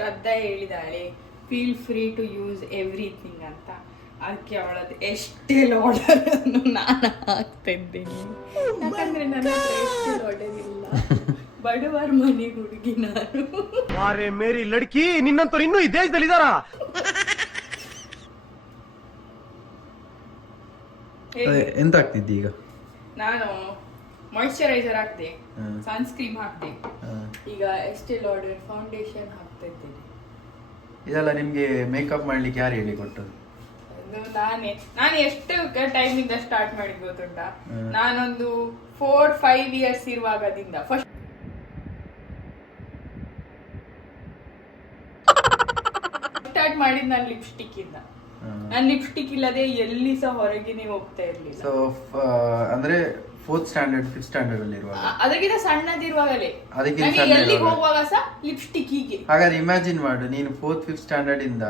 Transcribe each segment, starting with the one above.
ಶ್ರದ್ಧಾ ಹೇಳಿದಾಳೆ feel free to use everything ಅಂತ. ಅದಕ್ಕೆ ಅವಳದು ಎಷ್ಟೆಲ್ಲ ಆರ್ಡರ್ ಅನ್ನು ನಾನು ಹಾಕ್ತಾ ಇದ್ದೀನಿ. ಯಾಕಂದ್ರೆ ನನ್ನ ಹತ್ರ ಎಷ್ಟೆಲ್ಲ ಆರ್ಡರ್ ಇಲ್ಲ, ಬಡವರ ಮನೆ ಹುಡುಗಿ ನಾನು. ಅರೆ ಮೇರಿ ಲಡ್ಕಿ, ನಿನ್ನಂತವ್ರು ಇನ್ನೂ ಈ ದೇಶದಲ್ಲಿ ಇದಾರಾ? ಎಂತ ಆಗ್ತಿದ್ದಿ ಈಗ? ನಾನು ಮಾಯಿಶ್ಚರೈಸರ್ ಹಾಕ್ದೆ, ಸನ್ಸ್ಕ್ರೀಮ್ ಹಾಕ್ದೆ, ಈಗ ಎಸ್ಟೇ ಲಾಡರ್ ಫೌಂಡೇಶನ್ ಹಾಕ್ತಾ ಇದ್ದೇನೆ. ಇದೆಲ್ಲ ನಿಮ್ಗೆ ಮೇಕಪ್ ಮಾಡ್ಲಿಕ್ಕೆ ಯಾರು ಹೇಳಿ ಕೊಟ್ಟದ್ದು? ನಾನು ಎಷ್ಟು ಟೈಮಿಂದ ಸ್ಟಾರ್ಟ್ ಮಾಡಿದ್ ಗೊತ್ತುಂಟಾ? ನಾನೊಂದು 4-5 ಇಯರ್ಸ್ ಇರುವಾಗದಿಂದ ಫಸ್ಟ್ ಸ್ಟಾರ್ಟ್ ಮಾಡಿದ್ ನಾನು ಲಿಪ್ಸ್ಟಿಕ್ ಇಂದ. ನಾನು ಲಿಪ್ಸ್ಟಿಕ್ ಇಲ್ಲದೆ ಎಲ್ಲಿ ಸಹ ಹೊರಗೆ ಹೋಗ್ತಾ ಇರ್ಲಿಲ್ಲ. ಸೊ ಅಂದ್ರೆ 4th ಸ್ಟ್ಯಾಂಡರ್ಡ್ 5th ಸ್ಟ್ಯಾಂಡರ್ಡ್ ಅಲ್ಲಿ ಇರುವಾಗ, ಅದಕ್ಕಿಂತ ಸಣ್ಣದಿರುವಾಗಲೇ ಎಲ್ಲಿಗೆ ಹೋಗುವಾಗ ಸಹ ಲಿಪ್ಸ್ಟಿಕ್ ಹೀಗೆ. ಹಾಗಾದ್ರೆ ಇಮ್ಯಾಜಿನ್ ಮಾಡು, ನೀನು 4th 5th ಸ್ಟ್ಯಾಂಡರ್ಡ್ ಇಂದ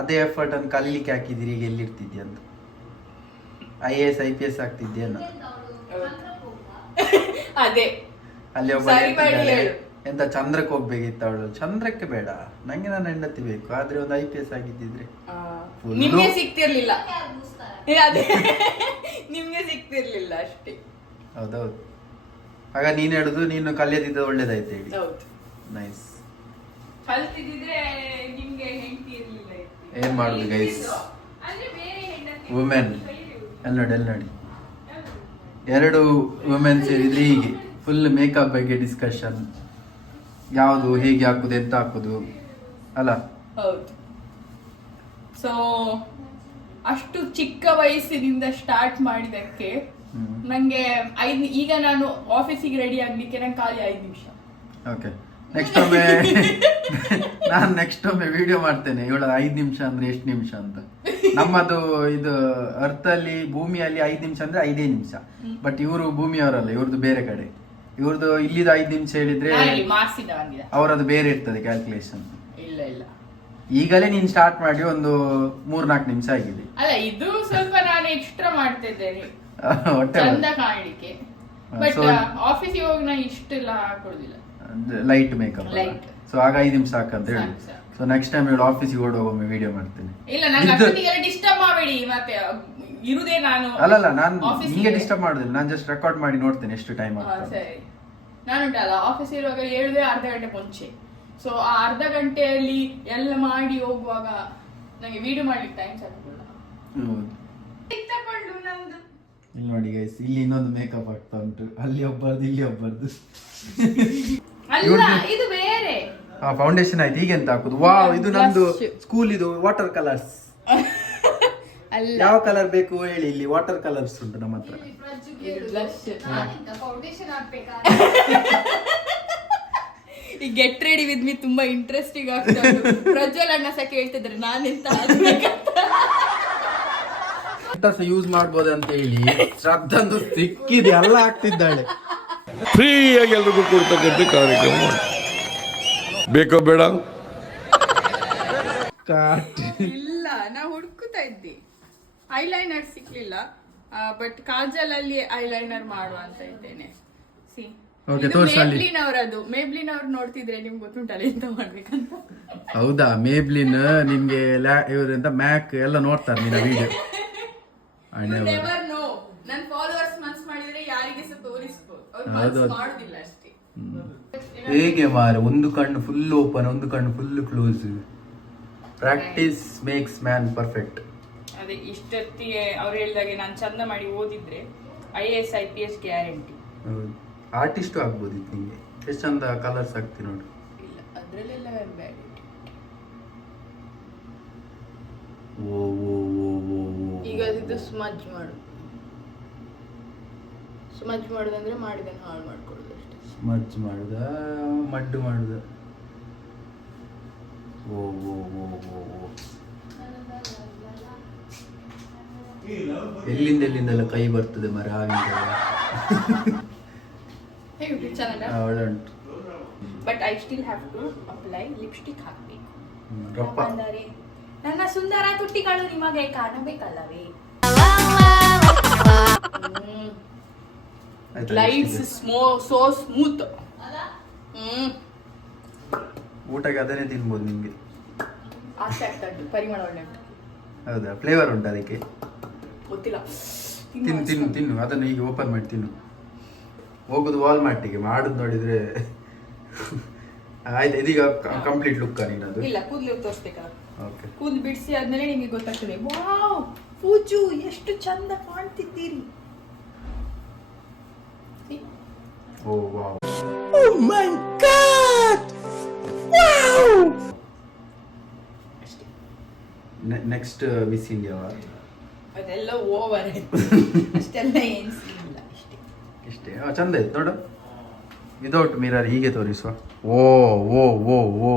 ಅದೇ ಎಫರ್ಟ್ ಅನ್ನು ಕಲೀಲಿಕ್ಕೆ ಹಾಕಿದಿರಿ, ಈಗ ಎಲ್ಲಿರ್ತಿದ್ಯಾ ಅಂತ? IAS IPS ಆಗ್ತಿದ್ಯೇನ? ಅದೇ ಅಲ್ಲಿ ಒಬ್ಬ ಎಂತ ಚಂದ್ರಕ್ಕೆ ಹೋಗ್ಬೇಕಿತ್ತು ಅವಳು. ಚಂದ್ರಕ್ಕೆ ಬೇಡ, ನಂಗೆ ನನ್ನ ಹೆಂಡತಿ ಬೇಕು, ಆದ್ರೆ ಒಂದು IPS ಆಗಿದ್ದಿದ್ರೆ ನಿಮ್ಗೆ ಸಿಕ್ತಿರ್ಲಿಲ್ಲ. ಅದೇ ನಿಮ್ಗೆ ಸಿಕ್ತಿರ್ಲಿಲ್ಲ ಅಷ್ಟೇ. ಹೌದೌದು. ಆಗ ನೀನ್ ಹೇಳುದು ನೀನು ಕಲಿಯದಿದ್ದ ಒಳ್ಳೇದಾಯ್ತು ಹೇಳಿ. ನೈಸ್. ಕಲ್ತಿದ್ರೆ ನಿಮ್ಗೆ ಹೆಂಡತಿ ಇರ್ಲಿಲ್ಲ. ಏನ್ ಮಾಡುದು ಗೈಸ್, ವುಮೆನ್ ಎಲ್ಲ ನೋಡಿ, 2 ವುಮೆನ್ ಸೇರಿದ್ರೆ ಹೀಗೆ ಫುಲ್ ಮೇಕಪ್ ಬಗ್ಗೆ ಡಿಸ್ಕಷನ್, ಯಾವುದು ಹೇಗೆ ಹಾಕುದು ಎಂತ ಹಾಕುದು ಅಲ್ಲ. ಹೌದು. ಸೊ ಅಷ್ಟು ಚಿಕ್ಕ ವಯಸ್ಸಿನಿಂದ ಸ್ಟಾರ್ಟ್ ಮಾಡಿದಕ್ಕೆ ನಂಗೆ ಈಗ ನಾನು ಆಫೀಸಿಗೆ ರೆಡಿ ಆಗ್ಲಿಕ್ಕೆ ನಂಗೆ ಖಾಲಿ 5 ನಿಮಿಷ. ಓಕೆ, ನೆಕ್ಸ್ಟ್ ಒಮ್ಮೆ ವಿಡಿಯೋ ಮಾಡ್ತೇನೆ ಇವಳ 5 ನಿಮಿಷ ಅಂದ್ರೆ ಎಷ್ಟು ನಿಮಿಷ ಅಂತ. ನಮ್ಮದು ಇದು ಅರ್ಥ ಅಲ್ಲಿ ಭೂಮಿಯಲ್ಲಿ 5 ನಿಮಿಷ ಅಂದ್ರೆ 5 ನಿಮಿಷ. ಬಟ್ ಇವರು ಭೂಮಿಯವರಲ್ಲ, ಇವ್ರದ್ದು ಬೇರೆ ಕಡೆ. ಇವ್ರದ್ದು ಇಲ್ಲಿದ 5 ನಿಮಿಷ ಹೇಳಿದ್ರೆ ಅವರದ್ದು ಬೇರೆ ಇರ್ತದೆ ಕ್ಯಾಲ್ಕುಲೇಷನ್. ಇಲ್ಲ ಇಲ್ಲ, ಈಗಲೇ ನೀನ್ ಸ್ಟಾರ್ಟ್ ಮಾಡಿ ಒಂದು 3-4 ನಿಮಿಷ ಆಗಿದೆ. ಅಲ್ಲ, ಇದು ಸ್ವಲ್ಪ ನಾನು ಎಕ್ಸ್ಟ್ರಾ ಮಾಡ್ತಿದ್ದೇನೆ ಚಂದ ಕಾಣಲಿಕ್ಕೆ. ಬಟ್ ಆಫೀಸಿಗೆ ಹೋಗಿ ನಾನು ಇಷ್ಟೆಲ್ಲ ಹಾಕೊಡುದಿಲ್ಲ, ಲೈಟ್ ಮೇಕಪ್. ಸೊ ಆಗ 5 ನಿಮಿಷ ಸಾಕಂತ ಹೇಳಿ. ಸೊ ನೆಕ್ಸ್ಟ್ ಟೈಮ್ ಇವಳು ಆಫೀಸಿಗೆ ಓಡುವಾಗ ವಿಡಿಯೋ ಮಾಡ್ತೇನೆ. ಇಲ್ಲ, ನಂಗೆ ಡಿಸ್ಟರ್ಬ್ ಮಾಡಬೇಡಿ. ಮತ್ತೆ ಇರುದೇ ನಾನು ಅಲ್ಲಲ್ಲ, ನಾನು ನಿಮಗೆ ಡಿಸ್ಟರ್ಬ್ ಮಾಡುದಿಲ್ಲ, ನಾನು ಜಸ್ಟ್ ರೆಕಾರ್ಡ್ ಮಾಡಿ ನೋಡ್ತೇನೆ ಎಷ್ಟು ಟೈಮ್ ಆಗ್ತದೆ. ಸರಿ, ನಾನುಂಟಲ್ಲ ಆಫೀಸ್ ಇರುವಾಗ ಹೇಳುದೇ ಅರ್ಧ ಗಂಟೆ ಮುಂಚೆ. ಸೊ ಆ ಅರ್ಧ ಗಂಟೆಯಲ್ಲಿ ಎಲ್ಲ ಮಾಡಿ ಹೋಗುವಾಗ ನಂಗೆ ವಿಡಿಯೋ ಮಾಡ್ಲಿಕ್ಕೆ ಟೈಮ್ ಸಾಕಲ್ಲ. ಇಲ್ಲಿ ನೋಡಿ ಗೈಸ್, ಇಲ್ಲಿ ಇನ್ನೊಂದು ಮೇಕಪ್ ಆಗ್ತಾ ಉಂಟು, ಅಲ್ಲಿ ಒಬ್ಬರದು ಇಲ್ಲಿ ಒಬ್ಬರದು. ಅಲ್ಲ, ಇದು ಬೇರೆ ಫೌಂಡೇಶನ್ ಆಯ್ತು. ಈಗ ಎಂತ ಹಾಕುದು? ವಾವ್, ಇದು ನಂದು ಸ್ಕೂಲ್ ಇದು ವಾಟರ್ ಕಲರ್ಸ್. ಯಾವ ಕಲರ್ ಬೇಕು ಹೇಳಿ, ಇಲ್ಲಿ ವಾಟರ್ ಕಲರ್ಸ್ ಉಂಟು ನಮ್ಮ ಹತ್ರ. ಈ ಗೆಟ್ ರೆಡಿ ವಿತ್ ಮೀ ತುಂಬಾ ಇಂಟ್ರೆಸ್ಟಿಂಗ್ ಆಗ್ತದೆ. ಪ್ರಜ್ವಲ್ ಅಣ್ಣ ಸಹ ಕೇಳ್ತಿದ್ರೆ ನಾನೆಂತ ಯೂಸ್ ಮಾಡ್ಬೋದು ಅಂತ ಹೇಳಿ ಶ್ರದ್ಧಂದು ಸಿಕ್ಕಿದೆ ಎಲ್ಲ ಆಗ್ತಿದ್ದಾಳೆ. ಫ್ರೀಯಾಗಿ ಎಲ್ರಿಗೂ ಕೊಡ್ತಕ್ಕಂಥ ಕಾರ್ಯಕ್ರಮ ಬೇಕೋ ಬೇಡ? ಇಲ್ಲ, ನಾ ಹುಡುಕ್ತಾ ಇದ್ದೆ, ಐಲೈನರ್ ಸಿಕ್ಲಿಲ್ಲ. ಬಟ್ ಕಾಜಲ್ ಅಲ್ಲಿ ಐಲೈನರ್ ಮಾಡುವ ಅಂತ ಇದ್ದೇನೆ. ಸಿ, ಮೇಬ್ಲಿನ್ ಅವರದು. ಮೇಬ್ಲಿನ್ ಅವ್ರು ನೋಡ್ತಿದ್ರೆ ನಿಮ್ಗೆ ಗೊತ್ತುಂಟಲ್ಲ ಎಂತ ಮಾಡ್ಬೇಕಂತ. ಹೌದಾ? ಮೇಬ್ಲಿನ್ ನಿಮ್ಗೆ ಇವ್ರಿಂದ ಮ್ಯಾಕ್ ಎಲ್ಲ ನೋಡ್ತಾರೆ ನಿನ್ನ ವಿಡಿಯೋ. ನೆವರ್ ನೋ, ನನ್ನ ಫಾಲೋವರ್ಸ್ ಮನ್ಸ್ ಮಾಡಿದ್ರೆ ಯಾರಿಗೆ ಸಹ ತೋರಿಸಬಹುದು, ಅವ್ರು ಮನ್ಸ್ ಮಾಡುದಿಲ್ಲ ಅಷ್ಟೇ. ಹೇಗೆ ಮಾರ, ಒಂದು ಕಣ್ಣು ಫುಲ್ ಓಪನ್, ಒಂದು ಕಣ್ಣು full close. Practice makes man perfect. ಅದೇ ಇಷ್ಟೊತ್ತಿಗೆ ಅವ್ರು ಹೇಳಿದಾಗೆ ನಾನು ಚಂದ ಮಾಡಿ ಓದಿದ್ರೆ IAS IPS ಗ್ಯಾರಂಟಿ. ಆರ್ಟಿಸ್ಟ್ ಆಗ್ಬೋದಿತ್ತು ನಿಂಗೆ. ಎಷ್ಟು ಚಂದ ಕಲರ್ಸ್ ಆಗ್ತಿ ನೋಡಿ. ಇಲ್ಲ, ಅದ್ರಲ್ಲೆಲ್ಲ ಬ್ಯಾಡ್. ಈಗ ಇದು ಸ್ಮಜ್ ಮಾಡುದಂದ್ರೆ ಮಾಡಿದನ್ನು ಹಾಳು ಮಾಡ್ಕೊಳ್ಳೋದು ಅಷ್ಟೇ. ಸ್ಮಜ್ ಮಾಡುದ, ಮಡ್ಡು ಮಾಡುದ. ಓ ಓ ಓ ಓ ಓ, ಎಲ್ಲಿಂದೆಲ್ಲ ಕೈ ಬರ್ತದೆ ಮರ. But I still have to apply lipstick ಹಾಕ್ಬೇಕು. ನನ್ನ ಸುಂದರ ತುಟಿಗಳು ನಿಮಗೆ ಕಾಣಬೇಕಲ್ಲವೇ? Lights so smooth. ಊಟಕ್ಕೆ ಅದನ್ನೇ ತಿನ್ಬೋದು ನಿಮಗೆ. ಆಸೆ ಆಗ್ತಾ ಉಂಟು, ಪರಿಮಳ ಒಳ್ಳೆ ಉಂಟು. ಹೌದಾ? ಫ್ಲೇವರ್ ಉಂಟು ಅದಕ್ಕೆ? ಗೊತ್ತಿಲ್ಲ. ತಿನ್ನು ತಿನ್ನು ತಿನ್ನು, ಅದನ್ನು ಈಗ ಓಪನ್ ಮಾಡಿ ತಿನ್ನು. ಹೋಗುದು ವಾಲ್ಮಾರ್ಟಿಗೆ, ಮಾಡುದು ನೋಡಿದ್ರೆ ಆಯ್ತು. ಇದೀಗ ಕಂಪ್ಲೀಟ್ ಲುಕ್ ನೀನದು? ಇಲ್ಲ, ಕೂದಲು ತೋರಿಸ್ಬೇಕಲ್ಲ. ಓಕೆ, ಕೂದಲು ಬಿಡಿಸಿ ಆದ್ಮೇಲೆ ನಿಮಗೆ ಗೊತ್ತಾಗ್ತದೆ. ವಾವ್ ಪೂಜು ಎಷ್ಟು ಚಂದ ಕಾಣ್ತಿದ್ದೀರಿ. Oh wow, oh my God, wow. Next miss India ಅದೆಲ್ಲ ಓವರ್ ಅಷ್ಟೆಲ್ಲ ಏನು ಇಲ್ಲ, ಇಷ್ಟೇ ಇಷ್ಟೇ. ಚಂದ ಆಯ್ತು ನೋಡು. ವಿದೌಟ್ ಮಿರರ್ ಹೀಗೆ ತೋರಿಸುವ. ಓ ಓ ಓ ಓ ಓ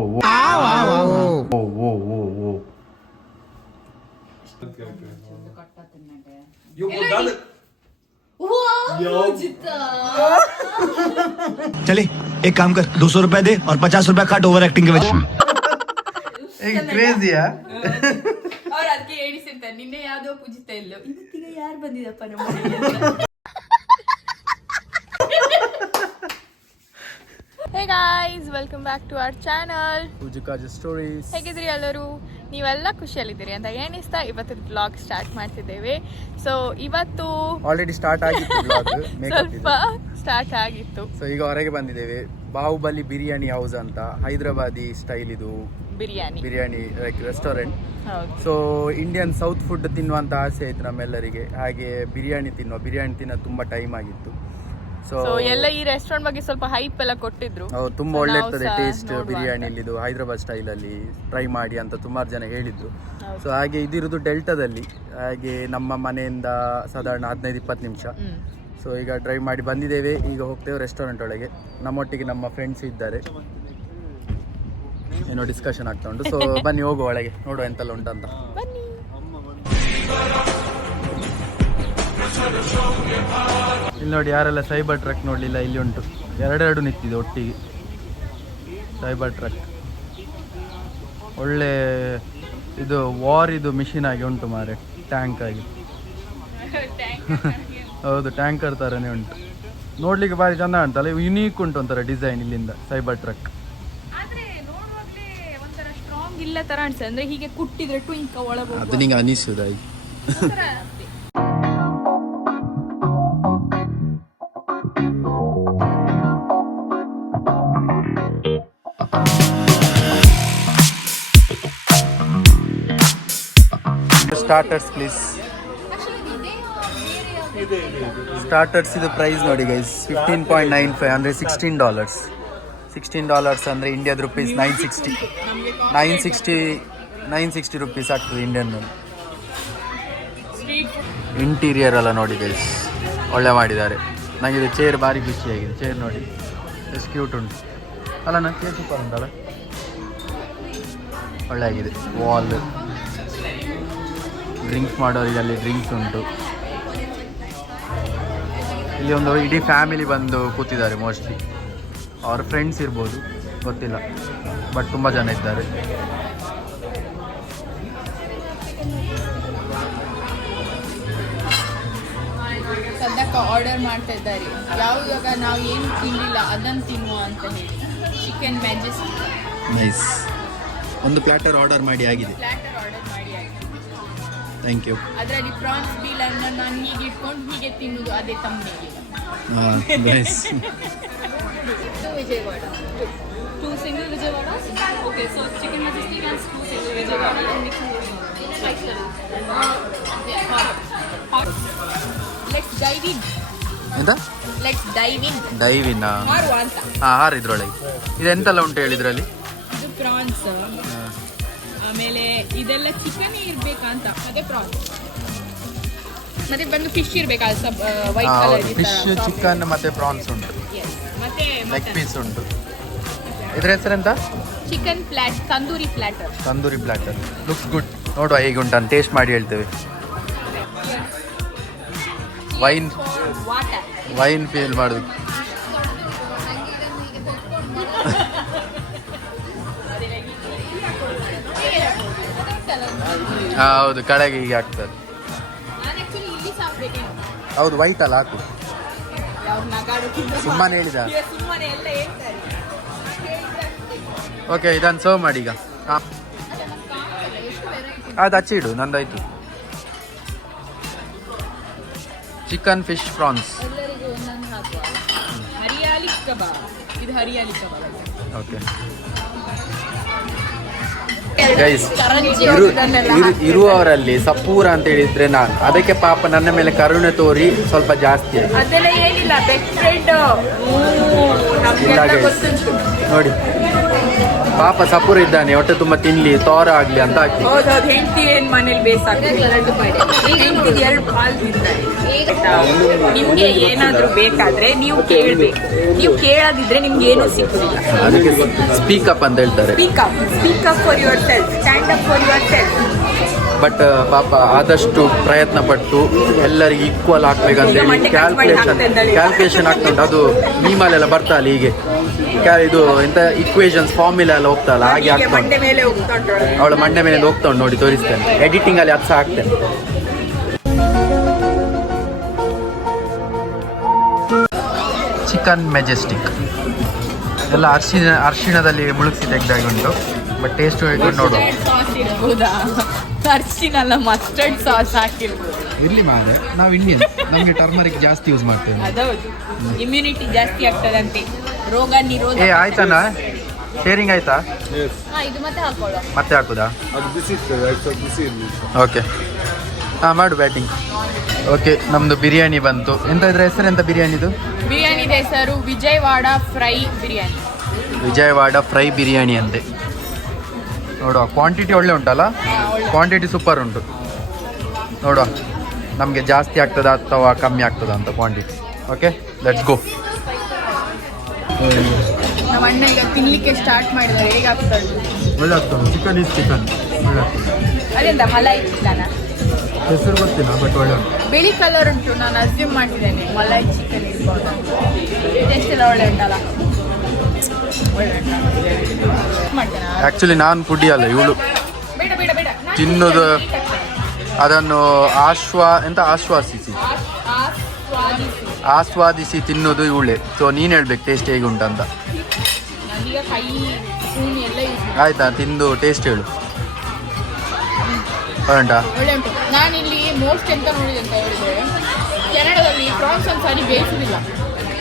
ಓ ಓ ಓ ಓ. चले एक काम कर 200 रुपए दे और 50 रुपए काट ओवर एक्टिंग के वजह ಕ್ರೇಜಿಯಾ? ಅವ್ರು ಅದಕ್ಕೆ ಹೇಳಿಸಿರ್ತಾರೆ, ನಿನ್ನೆ ಯಾವ್ದೋ ಪೂಜಿತಾ ಇಲ್ಲೋ, ಇವತ್ತಿಗೆ ಯಾರು ಬಂದಿದಪ್ಪ ನಮ್ಮ ಮನೆಗೆ. Hey guys, welcome back to our channel Poojika's stories. ಹೇಗಿದ್ರಿ ಎಲ್ಲರೂ? ನೀವೆಲ್ಲ ಖುಷಿಯಲ್ಲಿದ್ದೀರಿ ಅಂತ ಎಣಿಸ್ತಾ ಇವತ್ತು ಬ್ಲಾಗ್ ಸ್ಟಾರ್ಟ್ ಮಾಡ್ತಿದ್ದೇವೆ. ಸೊ ಇವತ್ತು ಆಲ್ರೆಡಿ ಸ್ಟಾರ್ಟ್ ಆಗಿತ್ತು ಬ್ಲಾಗ್, ಸ್ವಲ್ಪ ಸ್ಟಾರ್ಟ್ ಆಗಿತ್ತು. ಸೊ ಈಗ ಹೊರಗೆ ಬಂದಿದ್ದೇವೆ. ಬಾಹುಬಲಿ ಬಿರಿಯಾನಿ ಹೌಸ್ ಅಂತ, ಹೈದರಾಬಾದಿ ಸ್ಟೈಲ್ ಇದು biryani like restaurant. So Indian south food ತಿನ್ನುವಂತ ಆಸೆ ಆಯ್ತು ನಮ್ಮೆಲ್ಲರಿಗೆ. ಹಾಗೆ ಬಿರಿಯಾನಿ ತಿನ್ನೋದು ತುಂಬಾ ಟೈಮ್ ಆಗಿತ್ತು. ಸೊ ಎಲ್ಲ ಈ ರೆಸ್ಟೋರೆಂಟ್ ಬಗ್ಗೆ ಸ್ವಲ್ಪ ಹೈಪ್ ಎಲ್ಲ ಕೊಟ್ಟಿದ್ರು. ತುಂಬಾ ಒಳ್ಳೆ ಇರ್ತದೆ ಟೇಸ್ಟ್ ಬಿರಿಯಾನಿ ಇಲ್ಲಿದು, ಹೈದರಾಬಾದ್ ಸ್ಟೈಲ್ ಅಲ್ಲಿ ಟ್ರೈ ಮಾಡಿ ಅಂತ ಸುಮಾರು ಜನ ಹೇಳಿದ್ರು. ಸೊ ಹಾಗೆ ಇದಿರೋದು ಡೆಲ್ಟಾದಲ್ಲಿ, ಹಾಗೆ ನಮ್ಮ ಮನೆಯಿಂದ ಸಾಧಾರಣ 15-20 ನಿಮಿಷ. ಸೊ ಈಗ ಡ್ರೈವ್ ಮಾಡಿ ಬಂದಿದ್ದೇವೆ. ಈಗ ಹೋಗ್ತೇವೆ ರೆಸ್ಟೋರೆಂಟ್ ಒಳಗೆ. ನಮ್ಮೊಟ್ಟಿಗೆ ನಮ್ಮ ಫ್ರೆಂಡ್ಸ್ ಇದ್ದಾರೆ, ಏನೋ ಡಿಸ್ಕಷನ್ ಆಗ್ತಾ ಉಂಟು. ಸೊ ಬನ್ನಿ ಹೋಗುವ ಒಳಗೆ, ನೋಡುವ ಎಂತೆಲ್ಲ ಉಂಟಂತ. ಇಲ್ಲಿ ನೋಡಿ, ಯಾರೆಲ್ಲ ಸೈಬರ್ ಟ್ರಕ್ ನೋಡ್ಲಿಲ್ಲ, ಇಲ್ಲಿ ಉಂಟು. ಎರಡೆರಡು ನಿಂತಿದೆ ಒಟ್ಟಿಗೆ ಸೈಬರ್ ಟ್ರಕ್. ಒಳ್ಳೆ ಇದು ವಾರ್ ಇದು ಮಿಷಿನ್ ಆಗಿ ಉಂಟು ಮಾರೆ, ಟ್ಯಾಂಕ್ ಆಗಿ. ಹೌದು, ಟ್ಯಾಂಕರ್ ಥರನೇ ಉಂಟು. ನೋಡ್ಲಿಕ್ಕೆ ಭಾರಿ ಚಂದ ಕಾಣ್ತಲ್ಲ, ಯುನೀಕ್ ಉಂಟು ಒಂಥರ ಡಿಸೈನ್ ಇಲ್ಲಿಂದ ಸೈಬರ್ ಟ್ರಕ್. ಇಲ್ಲ ತರ ಅನ್ಸುತ್ತೆ, ಅಂದ್ರೆ ಹೀಗೆ ಕುಟ್ಟಿದ್ರೆ ಟ್ವಿಂಕ್ ಒಳಗೆ ಅದು ನಿಂಗೆ ಅನಿಸುದಾയി. Starters please. ಸ್ಟಾರ್ಟರ್ಸ್ ಇದು ಪ್ರೈಸ್ ನೋಡಿ ಗೈಸ್, $15.95 ಅಂದರೆ $16. $16 ಅಂದರೆ ಇಂಡಿಯಾದ ರುಪೀಸ್ 960 ರುಪೀಸ್ ಆಗ್ತದೆ ಇಂಡಿಯನ್. ಇಂಟೀರಿಯರ್ ಎಲ್ಲ ನೋಡಿ ಗೈಸ್, ಒಳ್ಳೆ ಮಾಡಿದ್ದಾರೆ. ನನಗೆ ಇದು ಚೇರ್ ಭಾರಿ ಖುಷಿಯಾಗಿದೆ. ಚೇರ್ ನೋಡಿ ಎಷ್ಟು ಕ್ಯೂಟ್ ಉಂಟು ಅಲ್ಲ, ನಾನು ಚೇರ್ ಸೂಪರ್ ಉಂಟಲ್ಲ, ಒಳ್ಳೆ ಆಗಿದೆ. ವಾಲ್ ಡ್ರಿಂಕ್ಸ್ ಮಾಡೋರಿಗೆ ಅಲ್ಲಿ ಡ್ರಿಂಕ್ಸ್ ಉಂಟು. ಇಲ್ಲಿ ಒಂದು ಇಡೀ ಫ್ಯಾಮಿಲಿ ಬಂದು ಕೂತಿದ್ದಾರೆ, ಮೋಸ್ಟ್ಲಿ ಅವ್ರ ಫ್ರೆಂಡ್ಸ್ ಇರ್ಬೋದು, ಗೊತ್ತಿಲ್ಲ, ಬಟ್ ತುಂಬ ಜನ ಇದ್ದಾರೆ. ಸದ್ಯಕ್ಕೆ ಆರ್ಡರ್ ಮಾಡ್ತಾ ಇದ್ದಾರೆ. ಯಾವಾಗ ನಾವು ಏನು ತಿನ್ನಿಲ್ಲ ಅದನ್ನು ತಿನ್ನುವ ಅಂತ ಹೇಳಿ ಚಿಕನ್ ಮ್ಯಾಜೆಸ್ಟಿಕ್ ನೈಸ್. ಒಂದು ಪ್ಲಾಟರ್ ಆರ್ಡರ್ ಮಾಡಿ ಆಗಿದೆ. ಪ್ಲಾಟರ್ ಆರ್ಡರ್ ಮಾಡಿ ಆಗಿದೆ. Thank you. ಅದರಲ್ಲಿ ಪ್ರಾನ್ಸ್ ಡೀಲನ್ನು ನಾನು ಹೀಗೆ ಇಟ್ಕೊಂಡು ಹೀಗೆ ತಿನ್ನೋದು, ಅದೇ ತಮ್ಮನಿಗೆ. Nice. Vijayawada 2 single Vijayawada. Okay, so chicken majestic and 2 single Vijayawada and mix like that. Let's dive in. ಎಂತ? Let's dive in. ಡೈವ್ ಇನ್. ಹಾರುವ ಅಂತ. ಹಾರು ಇದ್ರೊಳಗೆ. ಇದೆಂತೆಲ್ಲ ಉಂಟು ಹೇಳಿದ್ರಲ್ಲಿ? ಇದು ಪ್ರಾನ್ಸ್, ಆಮೇಲೆ ಇದೆಲ್ಲ ಚಿಕನ್ ಇರ್ಬೇಕಂತ, ಮತ್ತೆ ಪ್ರಾನ್ಸ್, ಮತ್ತೆ ಬಂದು ಫಿಶ್ ಇರ್ಬೇಕಾ, ವೈಟ್ ಕಲರ್ ಫಿಶ್, ಚಿಕನ್ ಮತ್ತೆ ಪ್ರಾನ್ಸ್ ಉಂಟು, ಮತ್ತೆ ಲೆಗ್ ಪೀಸ್ ಉಂಟು. ಇದ್ರ ಹೆಸರೆಂತ? Chicken plat, tandoori platter. Tandoori platter looks good. ನೋಡುವ ಹೇಗೆ ಉಂಟು, ಟೇಸ್ಟ್ ಮಾಡಿ ಹೇಳ್ತೇವೆ. ವೈನ್ ಫೀಲ್ ಮಾಡೋದು. ಹೌದು, ಕಡೆಗೆ ಹೀಗೆ ಹಾಕ್ತಾರೆ. ಹೌದು, ವೈಟ್ ಅಲ್ಲ, ಹಾಕು. ಸುಮ್ಮನೆ ಹೇಳಿದ. ಓಕೆ ಇದನ್ನು ಸರ್ವ್ ಮಾಡಿ ಈಗ. ಹಾಂ ಅದು ಹಚ್ಚಿಡು, ನಂದಾಯ್ತು. Chicken, fish, prawns. ಎಲ್ಲರಿಗೂ ಒಂದೊಂದು ಹಾಕುವ. ಹರಿಯಾಲಿ ಕಬಾಬ್, ಇದು ಹರಿಯಾಲಿ ಕಬಾಬ್. ಓಕೆ ಗೈಸ್, ಇರುವವರಲ್ಲಿ ಸಪೂರ ಅಂತ ಹೇಳಿದ್ರೆ ನಾನು, ಅದಕ್ಕೆ ಪಾಪ ನನ್ನ ಮೇಲೆ ಕರುಣೆ ತೋರಿ ಸ್ವಲ್ಪ ಜಾಸ್ತಿ ಆಯ್ತು. ಅದೆಲ್ಲ ಏನಿಲ್ಲ, ಬೆಸ್ಟ್ ಫ್ರೆಂಡ್ ನೋಡಿ ಪಾಪ ಸಪೂರ ಇದ್ದಾನೆ, ಹೊಟ್ಟೆ ತುಂಬಾ ತಿನ್ಲಿ, ತೋರ ಆಗ್ಲಿ ಅಂತ ಹಾಕಿ. ಹೌದೌದು, ಹೆಂಡತಿ ಏನ್ ಮನೇಲಿ ಬೇಸಾಗ್ತದೆ, ಹೆಂಡತಿ 2 ಪಾಲ್ ತಿಂತಾರೆ. ನಿಮ್ಗೆ ಏನಾದ್ರೂ ಬೇಕಾದ್ರೆ ನೀವು ಕೇಳ್ಬೇಕು, ನೀವು ಕೇಳದಿದ್ರೆ ನಿಮ್ಗೆ ಏನೂ ಸಿಕ್ಕುದಿಲ್ಲ. ಅದಕ್ಕೆ ಸ್ಪೀಕ್ ಅಪ್ ಅಂತ ಹೇಳ್ತಾರೆ. Speak up for your self, stand up for your self. But ಪಾಪ ಆದಷ್ಟು ಪ್ರಯತ್ನ ಪಟ್ಟು ಎಲ್ಲರಿಗೆ ಈಕ್ವಲ್ ಹಾಕ್ಬೇಕಂತ ಹೇಳಿ ಕ್ಯಾಲ್ಕುಲೇಷನ್ ಆಗ್ತಾ ಉಂಟು. ಅದು ಮೀಮಲೆಲ್ಲ ಬರ್ತಾ ಅಲ್ಲ ಹೀಗೆ, ಇದು ಎಂತ ಇಕ್ವೇಷನ್ಸ್ ಫಾರ್ಮುಲಾ ಎಲ್ಲ ಹೋಗ್ತಲ್ಲ, ಹಾಗೆ ಆಗ್ತಾ ಉಂಟು. ಅವಳ ಮಂಡೆ ಮೇಲೆ ಹೋಗ್ತಾ ಉಂಟು, ನೋಡಿ ತೋರಿಸ್ತೇನೆ ಎಡಿಟಿಂಗ್ ಅಲ್ಲಿ ಅದು ಸಹ ಹಾಕ್ತೇನೆ. ಚಿಕನ್ ಮೆಜೆಸ್ಟಿಕ್ ಎಲ್ಲ ಅರ್ಶಿಣದಲ್ಲಿ ಮುಳುಗಿಸಿ ತೆಗೆದಾಗಿ ಉಂಟು. ಬಟ್ ಟೇಸ್ಟ್ ಹೇಳ್ಕೊಂಡು ನೋಡುವ. ಸಾಸ್ ಇರ್ಬೋದಾ? ಅರ್ಶಿನ ಅಲ್ಲ, ಮಸ್ಟರ್ಡ್ ಸಾಸ್ ಹಾಕಿರ್ಬೋದು. ಇರ್ಲಿ ಮಾರೆ, ನಾವು ಇಂಡಿಯನ್, ನಮಗೆ ಟರ್ಮರಿಕ್ ಜಾಸ್ತಿ ಯೂಸ್ ಮಾಡ್ತೇವೆ. ಅದೌದು, ಇಮ್ಯುನಿಟಿ ಜಾಸ್ತಿ ಆಗ್ತದಂತೆ, ರೋಗ ನಿರೋಧ. ಆಯ್ತಾನ ಶೇರಿಂಗ್ ಆಯ್ತಾ? ಇದು ಮತ್ತೆ ಹಾಕೊಳ್ಳೋ, ಮತ್ತೆ ಹಾಕುದಾ? ಓಕೆ ಹಾಂ ಮಾಡು ಬ್ಯಾಟಿಂಗ್. ಓಕೆ ನಮ್ಮದು ಬಿರಿಯಾನಿ ಬಂತು. ಎಂತ ಇದ್ರ ಹೆಸರು, ಎಂತ ಬಿರಿಯಾನಿದು? ಬಿರಿಯಾನಿದ ಹೆಸರು ವಿಜಯವಾಡ ಫ್ರೈ ಬಿರಿಯಾನಿ. ವಿಜಯವಾಡ ಫ್ರೈ ಬಿರಿಯಾನಿ ಅಂತೆ. ನೋಡುವ, ಕ್ವಾಂಟಿಟಿ ಒಳ್ಳೆ ಉಂಟಲ್ಲ, ಕ್ವಾಂಟಿಟಿ ಸೂಪರ್ ಉಂಟು. ನೋಡುವ ನಮಗೆ ಜಾಸ್ತಿ ಆಗ್ತದ ಅಥವಾ ಕಮ್ಮಿ ಆಗ್ತದ ಅಂತ ಕ್ವಾಂಟಿಟಿ. Okay let's go. ನಮ್ಮ ಅಣ್ಣ ಈಗ ತಿನ್ಲಿಕ್ಕೆ ಸ್ಟಾರ್ಟ್ ಮಾಡಿದ್ದಾರೆ. ಹೇಗಾಗ್ತದೆ? ಒಳ್ಳೆ ಆಗ್ತದೆ. ಚಿಕನ್ ಈಸ್ ಚಿಕನ್ ಒಳ್ಳೆ ಆಗ್ತದೆ. ಅದೆಂತ ಮಲೈ ಚಿಕನ? ಹೆಸರು ಗೊತ್ತಿಲ್ಲ, ಬಟ್ ಒಳ್ಳೆ ಉಂಟು. ಬಿಳಿ ಕಲರ್ ಉಂಟು, ನಾನು ಅಸ್ಯೂಮ್ ಮಾಡಿದ್ದೇನೆ ಮಲೈ ಚಿಕನ್ ಇರ್ಬೋದು. ಟೇಸ್ಟ್ ಎಲ್ಲ ಒಳ್ಳೆ ಉಂಟಲ್ಲ? ಆ್ಯಕ್ಚುಲಿ ನಾನು ಫುಡ್ಡಿ ಅಲ್ಲ, ಇವಳು ಬೇಡ ಬೇಡ ಬೇಡ, ತಿನ್ನೋದು ಅದನ್ನು ಆಸ್ವಾದಿಸಿ ತಿನ್ನೋದು ಇವಳೆ. ಸೊ ನೀನು ಹೇಳ್ಬೇಕು ಟೇಸ್ಟ್ ಹೇಗೆ ಉಂಟಂತ. ನಾನೀಗ ಕೈ ಸ್ಪೂನ್ ಎಲ್ಲ ಯೂಸ್ ಆಯ್ತಾ, ತಿಂದು ಟೇಸ್ಟ್ ಹೇಳು. ಉಂಟಾ? ಒಳ್ಳೆ ಉಂಟು. ನಾನಿಲ್ಲಿ ಮೋಸ್ಟ್ ಎಂತ ನೋಡಿದೆ ಅಂತ ಹೇಳಿದ್ರೆ, ಕೆನಡಾದಲ್ಲಿ ಪ್ರಾನ್ಸ್ ಒಂದು ಸಾರಿ ಬೇಯಿಸುವುದಿಲ್ಲ,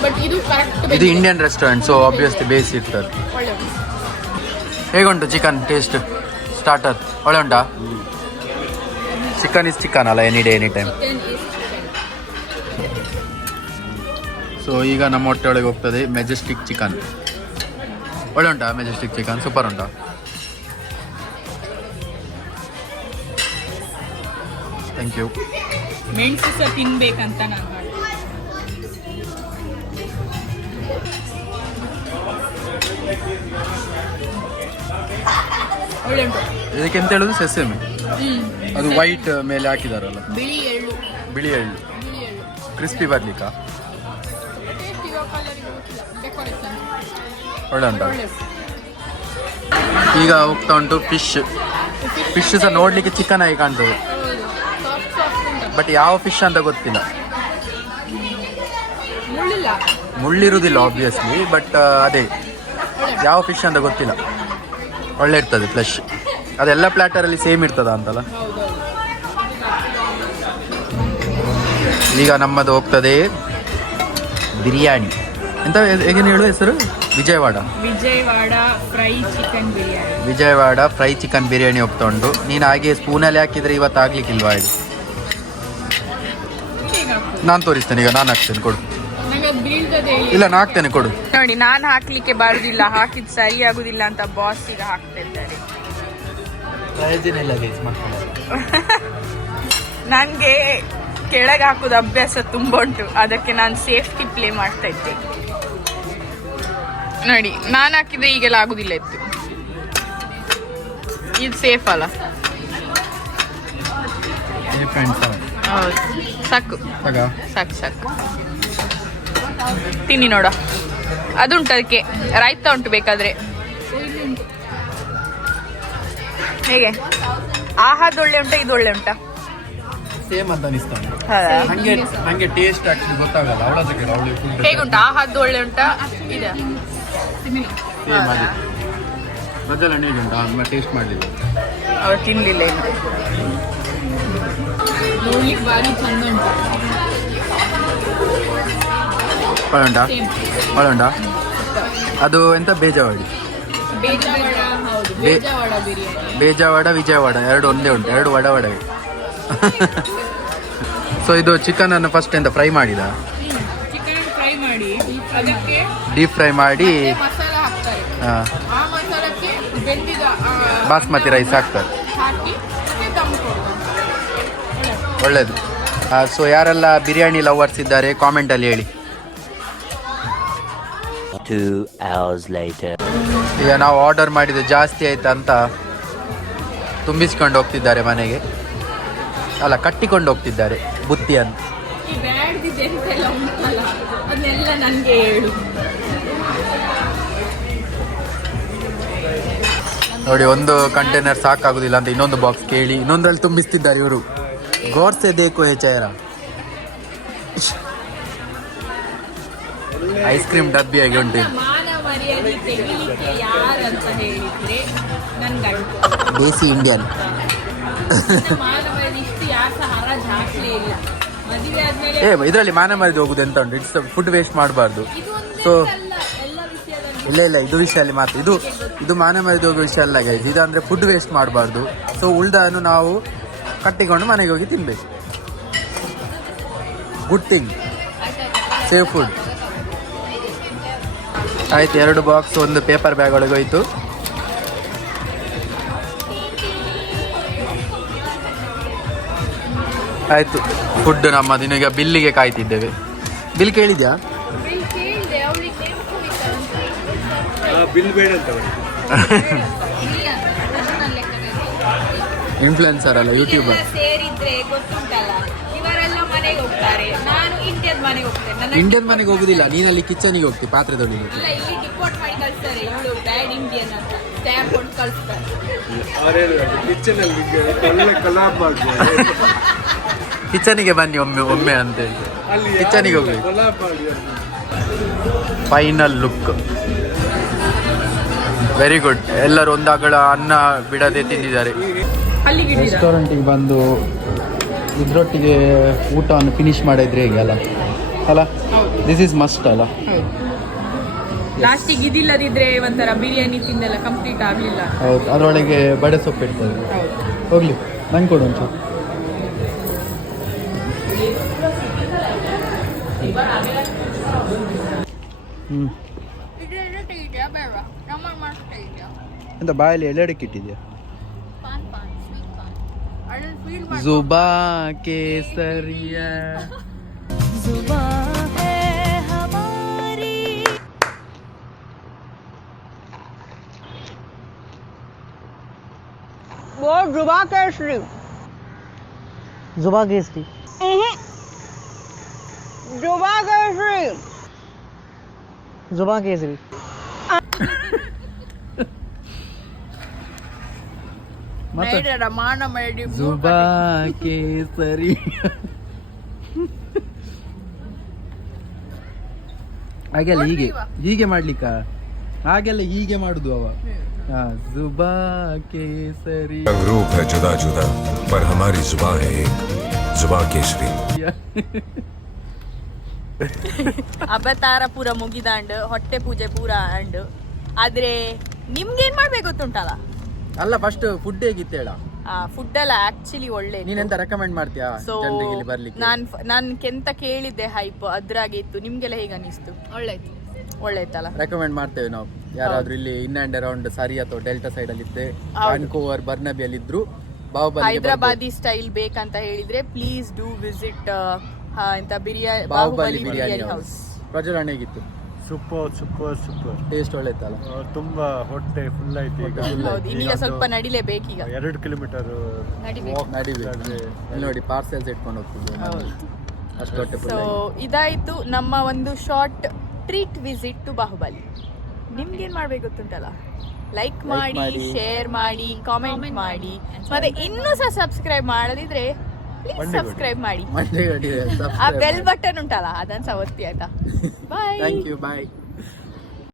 ಬಟ್ ಇದು ಕರೆಕ್ಟ್. ಇದು ಇಂಡಿಯನ್ ರೆಸ್ಟೋರೆಂಟ್, ಸೊ ಆಬ್ವಿಯಸ್ಲಿ ಬೇಯಿಸಿರ್ತಾರೆ. ಒಳ್ಳೆ ಉಂಟು. ಹೇಗುಂಟು ಚಿಕನ್ ಟೇಸ್ಟ್? ಸ್ಟಾರ್ಟರ್ ಒಳ್ಳೆ ಉಂಟಾ? ಚಿಕನ್ ಇಸ್ ಚಿಕನ್ ಅಲ್ಲ, any day any time. So ಈಗ ನಮ್ಮ ಹೊಟ್ಟೆ ಒಳಗೆ ಹೋಗ್ತದೆ ಮೆಜೆಸ್ಟಿಕ್ ಚಿಕನ್. ಒಳ್ಳೆ ಉಂಟಾ ಮೆಜೆಸ್ಟಿಕ್ ಚಿಕನ್? ಸೂಪರ್ ಉಂಟಾ? Thank you. ಮೆಣಸು ಸಹ ತಿನ್ಬೇಕಂತ ನಾನು ಮಾಡಿ. ಒಳ್ಳೆ ಉಂಟು. ಇದಕ್ಕೆ ಎಂತ ಹೇಳುದು? ಸೆಸೆಮಿ. ಅದು ವೈಟ್ ಮೇಲೆ ಹಾಕಿದಾರಲ್ಲ, ಬಿಳಿ ಎಳ್ಳು. ಬಿಳಿ ಎಳ್ಳು ಕ್ರಿಸ್ಪಿ ಬರ್ಲಿಕ್ಕಾ? ಒಳ್ಳೆ ಉಂಟಾ? ಈಗ ಹೋಗ್ತಾ ಉಂಟು ಫಿಶ್. ಫಿಶ್ ಸಹ ನೋಡ್ಲಿಕ್ಕೆ ಚಿಕನ್ ಆಗಿ ಕಾಣ್ತದೆ, ಬಟ್ ಯಾವ ಫಿಶ್ ಅಂತ ಗೊತ್ತಿಲ್ಲ. ಮುಳ್ಳಿರುವುದಿಲ್ಲ ಆಬ್ವಿಯಸ್ಲಿ, ಬಟ್ ಅದೇ ಯಾವ ಫಿಶ್ ಅಂತ ಗೊತ್ತಿಲ್ಲ. ಒಳ್ಳೆ ಇರ್ತದೆ ಫ್ಲೆಶ್. ಅದೆಲ್ಲ ಪ್ಲಾಟರಲ್ಲಿ ಸೇಮ್ ಇರ್ತದ ಅಂತಲ್ಲ. ಈಗ ನಮ್ಮದು ಹೋಗ್ತದೆ ಬಿರಿಯಾನಿ. ಎಂತ ಹೇಗೇನು ಹೇಳು ಹೆಸರು? Vijayawada fry chicken biryani. Vijayawada fry chicken biryani ಹೋಗ್ತಾ ಉಂಟು. ನೀನು ಹಾಗೆ ಸ್ಪೂನಲ್ಲಿ ಹಾಕಿದರೆ ಇವತ್ತು ಆಗ್ಲಿಕ್ಕಿಲ್ವಾ? ಹೇಳಿ, ನಾನು ತೋರಿಸ್ತೇನೆ. ಈಗ ನಾನು ಹಾಕ್ತೇನೆ, ಕೊಡು. ಇಲ್ಲ ನಾನು ಹಾಕ್ತೇನೆ, ಕೊಡು. ನೋಡಿ, ನಾನು ಹಾಕ್ಲಿಕ್ಕೆ ಬಾರುದಿಲ್ಲ, ಹಾಕಿದ್ ಸರಿ ಆಗುದಿಲ್ಲ ಅಂತ ಬಾಸ್ ಈಗ ಹಾಕ್ತಾ ಇದ್ದಾರೆ. ನನ್ಗೆ ಕೆಳಗೆ ಹಾಕುದು ಅಭ್ಯಾಸ ತುಂಬಾ ಉಂಟು, ಅದಕ್ಕೆ ನಾನು ಸೇಫ್ಟಿ ಪ್ಲೇ ಮಾಡ್ತಾ ಇದ್ದೆ. ನೋಡಿ, ನಾನು ಹಾಕಿದ್ರೆ ಈಗೆಲ್ಲ ಆಗುದಿಲ್ಲ ಇತ್ತು. ಇದು ಸೇಫ್ ಅಲ್ಲ? ಹೌದು, ಸಾಕು ಸಾಕು ಸಾಕು. ತಿನ್ನಿ ನೋಡ, ಅದುಂಟು. ಅದಕ್ಕೆ ರಾಯ್ತಾ ಉಂಟು ಬೇಕಾದ್ರೆ. ಹೇಗೆ? ಆಹಾದ ಒಳ್ಳೆ ಉಂಟಾ, ಇದು ಒಳ್ಳೆ ಉಂಟಾ? ಸೇಮ್ ಅಂತ ಅನಿಸ್ತಾ ಉಂಟು. ನಂಗೆ ಟೇಸ್ಟ್ ಆಕ್ಚುಲಿ ಗೊತ್ತಾಗಲ್ಲ. ಹೇಗುಂಟು? ಆಹಾದ ಒಳ್ಳೆ ಉಂಟಾ? ಇದೆ ಸೇಮ್ ಅದೇ. ಪ್ರಜ್ವಲಣ್ಣ ಹೇಗುಂಟು ಟೇಸ್ಟ್ ಮಾಡಲಿಲ್ಲ. ಅವ್ರು ತಿನ್ಲಿಲ್ಲ ಇನ್ನು. ನೋಡ್ಲಿಕ್ಕೆ ಭಾರಿ ಚಂದ ಉಂಟು. ಒಳ್ಳೆ ಉಂಟಾ? ಅದು ಎಂತ ಬೇಜಾವಾಡಿ, ಬೇಜಾವಡ, ಹೌದು ಬೇಜಾವಡ ಬಿರಿಯಾನಿ. ಬೇಜಾವಾಡ ವಿಜಯವಾಡ ಎರಡು ಒಂದೇ ಉಂಟು, ಎರಡು ವಡವಡವೆ. ಸೊ ಇದು ಚಿಕನ್ ಅನ್ನು ಫಸ್ಟ್ ಎಂತ ಫ್ರೈ ಮಾಡಿದ, ಚಿಕನ್ ಫ್ರೈ ಮಾಡಿ ಅದಕ್ಕೆ ಡೀಪ್ ಫ್ರೈ ಮಾಡಿ ಮಸಾಲ ಹಾಕ್ತಾರೆ. ಹಾ, ಆ ಮಸಾಲಕ್ಕೆ ಬೆಂದಿದ ಬಾಸ್ಮತಿ ರೈಸ್ ಹಾಕ್ತಾರೆ. ಹಾಕಿ ಮತ್ತೆ ದಮ್ ಕೊಡುವ. ಒಳ್ಳೇದು. ಸೊ ಯಾರೆಲ್ಲ ಬಿರಿಯಾನಿ ಲವರ್ಸ್ ಇದ್ದಾರೆ ಕಾಮೆಂಟಲ್ಲಿ ಹೇಳಿ. 2 hours later. ಈಗ ನಾವು ಆರ್ಡರ್ ಮಾಡಿದ್ದು ಜಾಸ್ತಿ ಆಯ್ತಾ ಅಂತ ತುಂಬಿಸ್ಕೊಂಡು ಹೋಗ್ತಿದ್ದಾರೆ ಮನೆಗೆ, ಅಲ್ಲ ಕಟ್ಟಿಕೊಂಡು ಹೋಗ್ತಿದ್ದಾರೆ ಬುತ್ತಿಯನ್ನು. ಈ ಬ್ಯಾಡ್ದಿದ್ದು ಎಂತೆಲ್ಲ ಉಂಟಲ್ಲ ಅದನ್ನೆಲ್ಲ ನನಗೆ ಹೇಳು. ನೋಡಿ, ಒಂದು ಕಂಟೈನರ್ ಸಾಕಾಗುದಿಲ್ಲ ಅಂತ ಇನ್ನೊಂದು ಬಾಕ್ಸ್ ಕೇಳಿ ಇನ್ನೊಂದ್ರಲ್ಲಿ ತುಂಬಿಸ್ತಿದ್ದಾರೆ ಇವರು. ಗೋರ್ಸೆ ದೇಕು ಹೆಚ್ಚಾರ ಐಸ್ ಕ್ರೀಮ್ ಡಬ್ಬಿಯಾಗಿ ಉಂಟು. ಮಾನ ಮರ್ಯಾದೆ ತೆಗಿಲಿಕ್ಕೆ ಯಾರಂತ ಹೇಳಿದ್ರೆ ನನ್ ಗಂಟು ದೇಸಿ ಇಂಡಿಯನ್. ಮಾನ ಮರ್ಯಾದೆ ಇಷ್ಟು ಯಾರು ಸಹ ಹರಾಜ್ ಹಾಕ್ಲೇ ಇಲ್ಲ. ಮದುವೆ ಆದ್ಮೇಲೆ ಇದರಲ್ಲಿ ಮಾನ ಮರಿದು ಹೋಗುದು ಎಂತ ಉಂಟು, ಇಟ್ಸ್ ಫುಡ್ ವೇಸ್ಟ್ ಮಾಡಬಾರ್ದು. ಇದು ಸೊ ಒಂದೇ ಅಲ್ಲ, ಎಲ್ಲ ವಿಷಯದಲ್ಲಿ ಇಲ್ಲ ಇದು ವಿಷಯಲ್ಲಿ ಮಾತ್ರ, ಇದು ಮಾನ ಮರಿದು ಹೋಗೋ ವಿಷಯ ಅಲ್ಲ ಗೈಸ್. ಇದಂದ್ರೆ ಫುಡ್ ವೇಸ್ಟ್ ಮಾಡಬಾರ್ದು. ಸೊ ಉಳ್ದನ್ನು ನಾವು ಕಟ್ಟಿಕೊಂಡು ಮನೆಗೆ ಹೋಗಿ ತಿನ್ಬೇಕು. Good thing, save food. ಆಯ್ತು, 2 ಬಾಕ್ಸ್ ಒಂದು ಪೇಪರ್ ಬ್ಯಾಗ್ ಒಳಗೆ ಹೋಯ್ತು. ಆಯ್ತು, ಫುಡ್ ನಮ್ಮದು. ಈಗ ಬಿಲ್ಲಿಗೆ ಕಾಯ್ತಿದ್ದೇವೆ. ಬಿಲ್ ಕೇಳಿದ್ಯಾ? ಕೇಳಿದೆ ಅವಳಿಗೆ ಬಿಲ್ ಬೇಡ ಅಂತ ಇನ್ಫ್ಲುಯೆನ್ಸರ್ ಅಲ್ಲ, ಯೂಟ್ಯೂಬರ್. ಸೇರಿದ್ರೆ ಗೊತ್ತುಂಟಲ್ಲ, ಇವರೆಲ್ಲ ಮನೆಗೆ ಹೋಗ್ತಾರೆ, ನಾನು ಇಂಡಿಯನ್ ಮನೆಗೆ ಹೋಗ್ತೇನೆ. ನನ್ನ ಇಂಡಿಯನ್ ಮನೆಗೆ ಹೋಗುದಿಲ್ಲ, ನೀನಲ್ಲಿ ಕಿಚನಿಗೆ ಹೋಗ್ತಿ ಪಾತ್ರೆ ತೊಳಿಲಿಕ್ಕೆ. ಇಲ್ಲ, ಇಲ್ಲಿ ಡಿಪೋರ್ಟ್ ಮಾಡಿ ಕಳಿಸ್ತಾರೆ. ಇವಳು ಬ್ಯಾಡ್ ಇಂಡಿಯನ್ ಅಂತ ಸ್ಟ್ಯಾಂಪ್ ಕೊಟ್ಟು ಕಳಿಸ್ತಾರೆ. ಕಿಚನ್ ಅಲ್ಲಿ ಒಳ್ಳೆ ಕಲಾಬ್ ಮಾಡ್ಬೋದು. ಕಿಚನಿಗೆ ಬನ್ನಿ ಒಮ್ಮೆ ಅಂತ ಹೇಳಿ ಕಿಚನಿಗೆ ಹೋಗಿ. ಕಲಾಬ್ ಮಾಡಿ. Final look very good. ಎಲ್ಲರೂ ಒಂದಾಗಳ ಅನ್ನ ಬಿಡದೆ ತಿಂದಿದ್ದಾರೆ. ರೆಸ್ಟೋರೆಂಟಿಗೆ ಬಂದು ಇದ್ರೊಟ್ಟಿಗೆ ಊಟವನ್ನು ಫಿನಿಶ್ ಮಾಡಿದ್ರೆ ಹೇಗೆ ಅಲ್ಲ ಅಲ್ಲ, ದಿಸ್ ಈಸ್ ಮಸ್ಟ್ ಅಲ್ಲ. ಲಾಸ್ಟಿಗೆ ಇದಿಲ್ಲದಿದ್ರೆ ಒಂಥರ ಬಿರಿಯಾನಿ ತಿಂದೆಲ್ಲ ಕಂಪ್ಲೀಟ್ ಆಗಲಿಲ್ಲ. ಹೌದು, ಅದರೊಳಗೆ ಬಡೆ ಸೊಪ್ಪು ಇರ್ತದೆ. ಹೋಗ್ಲಿ, ನಂಗೆ ಕೊಡು ಒಂಚೂರು. ಎಂತ ಬಾಯಲ್ಲಿ ಎಲೆಡಕ್ಕೆ ಇಟ್ಟಿದ್ಯಾ? ಜುಬಾ ಕೇಸರಿಯ. वो जुबा केसरी जुबा केसरी जुबा केसरी जुबा केसरी ಮಾನ ಮಾಡಿ ಜುಬಾ ಕೇಸರಿ. ಹಾಗೆಲ್ಲ ಹೀಗೆ ಮಾಡ್ಲಿಕ್ಕ, ಹಾಗೆಲ್ಲ ಹೀಗೆ ಮಾಡುದು ಅವ. जुबा केसरी. रूप है जुदा जुदा पर हमारी जुबान है एक, जुबा केसरी. ಅವತಾರ ಪೂರ ಮುಗಿದಾಂಡ್, ಹೊಟ್ಟೆ ಪೂಜೆ ಪೂರ ಅಂಡ್. ಆದ್ರೆ ನಿಮ್ಗೇನ್ ಮಾಡ್ಬೇಕು ಗೊತ್ತುಂಟಲ್ಲ? ಅಲ್ಲ, ಫಸ್ಟ್ ಫುಡ್ ಹೇಗಿತ್ತು ಹೇಳ. ಫುಡ್ ಎಲ್ಲ ಆಕ್ಚುಲಿ ಒಳ್ಳೆ. ನೀನೆಂತ ರೆಕಮೆಂಡ್ ಮಾಡ್ತೀಯಾ ಜನರಿಗೆ ಇಲ್ಲಿ ಬರ್ಲಿಕ್ಕೆ? ನಾನ್ ಕೆಂತ ಕೇಳಿದ್ದೆ ಹೈಪ್ ಅದ್ರಾಗೆ ಇತ್ತು. ನಿಮ್ಗೆಲ್ಲ ಹೇಗ ಅನಿಸ್ತು? ಒಳ್ಳೆಯ್ತಲ್ಲ. ರೆಕಮೆಂಡ್ ಮಾಡ್ತೇವೆ ನಾವು. ಯಾರಾದ್ರೂ ಇಲ್ಲಿ ಇನ್ ಅಂಡ್ ಅರೌಂಡ್ ಸರಿ ಅಥವಾ ಡೆಲ್ಟಾ ಸೈಡ್ ಅಲ್ಲಿ ಇದ್ದೆ, ವ್ಯಾನ್ಕೋವರ್, ಬರ್ನಬಿಯಲ್ಲಿ ಇದ್ರು, ಹೈದರಾಬಾದಿ ಸ್ಟೈಲ್ ಬೇಕಂತ ಹೇಳಿದ್ರೆ please do visit Baahubali biryani house. ಪ್ರಜ್ವಲಣ್ಣ ಹೇಗಿತ್ತು? ಸೂಪರ್ ಟೇಸ್ಟ್ ಒಳ್ಳೆತ್ತಲ್ಲ? ತುಂಬಾ ಹೊಟ್ಟೆ ಫುಲ್ ಆಯ್ತು ಈಗ. ಹೌದು, ಇನ್ನೀಗ ಸ್ವಲ್ಪ ನಡಿಲೇಬೇಕೀಗ. 2 ಕಿಲೋಮೀಟರ್ ನಡಿಬೇಕು. ನೋಡಿ, ಪಾರ್ಸೆಲ್ಸ್ ಇಟ್ಕೊಂಡು ಹೋಗ್ತಿದ್ವಿ ಅಷ್ಟು ಹೊಟ್ಟೆ ಸೊ ಇದಾಯ್ತು ನಮ್ಮ ಒಂದು short treat visit to Baahubali. ನಿಮ್ಗೇನ್ ಮಾಡ್ಬೇಕು ಗೊತ್ತುಂಟಲ್ಲ? ಲೈಕ್ ಮಾಡಿ, ಶೇರ್ ಮಾಡಿ, ಕಾಮೆಂಟ್ ಮಾಡಿ, ಮತ್ತೆ ಇನ್ನೂ ಸಹ ಸಬ್ಸ್ಕ್ರೈಬ್ ಮಾಡದಿದ್ರೆ ಸಬ್ಸ್ಕ್ರೈಬ್ ಮಾಡಿ. ಆ ಬೆಲ್ ಬಟನ್ ಉಂಟಲ್ಲ ಅದನ್ನ ಸಹ ಒತ್ತಿ ಆಯ್ತಾ? ಬಾಯ್. Thank you, bye.